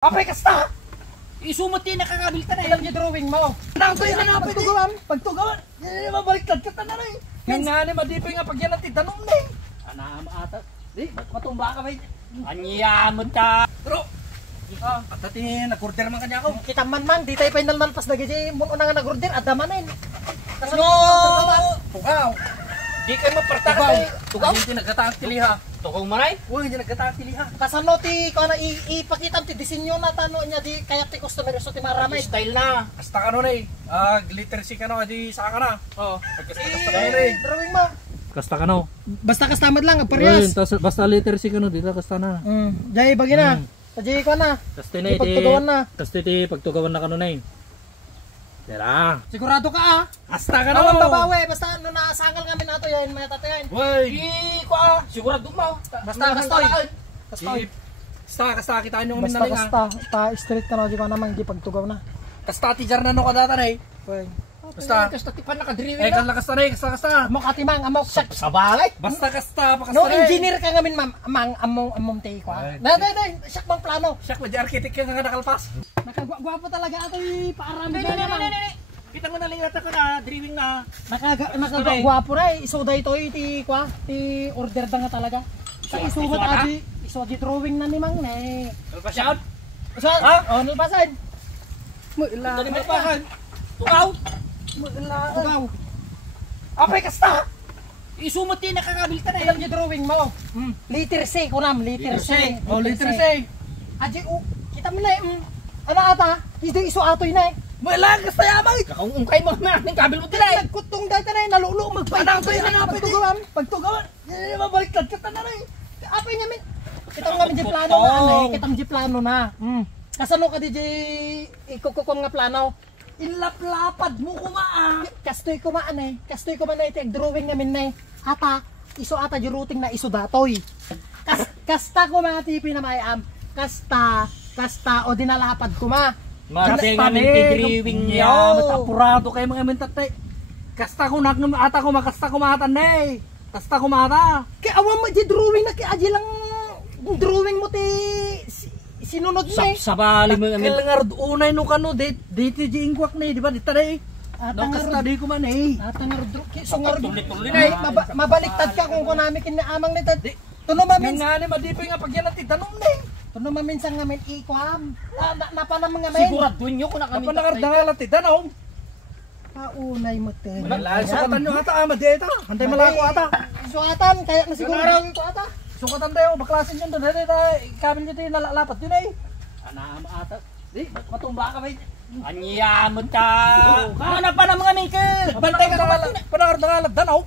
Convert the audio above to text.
Apay kasta! Isumot din nakakabil ka na Ilang yung drawing mo. Nang tayo na Pagtugawan, pagtugawan. Yan yung mabaliktad ka na rin. Yung nga ni madipay nga pag yan ang titanong na eh. Anam ata. Di, matumba ka ba? Anyamot ka. Pero, at dati nag-order man kanya ako. Kita man, di tayo final man pas nag-i mo na nga nag-order, adamanin. No! Tugaw! Di kayo maparta ka. Tugaw! Hindi nagkataang tiliha. Tukong maray? Uy, hindi nagkataang tiliha. Kasano ti ko na ipakita ti disenyo na tano niya di kaya ti customer so ti maramay. Style na. Hasta ka nun eh. Glitter si ka no, di saka na. Oo. Kasta ka Eh, drawing mo. Kasta ka no. Basta kastamad lang, parehas. Basta liter si ka no, dito kasta na. Jay bagi na. Jay ko na. Kasta na Pagtugawan na. Kasta iti pagtugawan na kanunain. Tira. Sigurado ka ah. Hasta ka Kawan no. babawi basta no nasangal kami nato yan, may tatayan. Uy! Di ko sigurado mo. Basta kastoy. Kastoy. Kasta kita nyo kami Basta naling kasta, ta straight ka na di ba naman di pagtugaw na. Kasta ti jar na no kadata na eh. Basta. Kasta tipan nakadriwin Eh, na. kasta na eh. Kasta. Amok katimang amok sak. Sa balay. Basta kasta, pakasta No na eh. engineer ka ngamin ma'am, amang among tay ko. Ay. Dai, sak bang plano. Siya, di architect ka nga nakalpas. Nakagwapo talaga ato parami Hindi, na naman. Kita mo na lang yata ko na drawing na. Nakagwapo na iso day to ti kwa ti order da nga talaga. Sa isumat adi iso di drawing na ni mang ne. Shout. Sa oh nilpasan. Dali magpakan. Tukaw. Tugaw. Apay kasta! Isumot din nakakabil ka na Ilang yung drawing mo. Liter C kunam, liter C. Oh, liter say. Adi kita mo na ano ata? Hindi iso atoy na eh. Wala kasta yamay. Kakaungkay mo na ng kabil mo tila. Nagkutong data na nalulo Anang to yan, apay di. Pagtugawan. Pagtugawan. Yan yung mabaliktad ka na rin. Apay namin. Kita mo nga di plano na ano eh. Kita mo di plano na. Kasano ka di ikukukom nga plano? Inlaplapad mo kumaa. Kastoy ko maan eh. Kastoy ko man na iti drawing namin na ata. Iso ata di routing na iso datoy. Kasta ko mga tipi na mayam. Kasta o dinalapad ko ma. Marte nga min drawing niya. Matapurado kayo mga mentatay. Kasta ko nagnum ata ko makasta ko matan eh. Kasta ko mata. Kaya awan mo di drawing na kaya aji lang drawing mo ti sinunod na eh. Sa bali mo amin. Kailangan unay no kano dito di ingkwak na eh, di ba? Dito na eh. No, kasta di ko man eh. Atangar sungar Tulit-tulit na eh. mabaliktad ka kung kunami kinaamang nitad. Tuno mamin Nga ni madipay nga pag yan ang titanong na eh. tuno maminsan nga men ikwam. Napanam nga men. Sigurado nyo kung nakami. Napanangardang titanong. Paunay mo te. Wala, sukatan nyo ata di ata. Hantay malako ata. Suatan kaya na siguro ko ata. Sukatan tayo, baklasin yun doon. Dito, kabil nyo tayo nalalapat yun eh. Anam ata. Di, matumba ka ba? Anyamot ka. Ano pa na mga maker? Bantay ka naman. Panangardang danaw.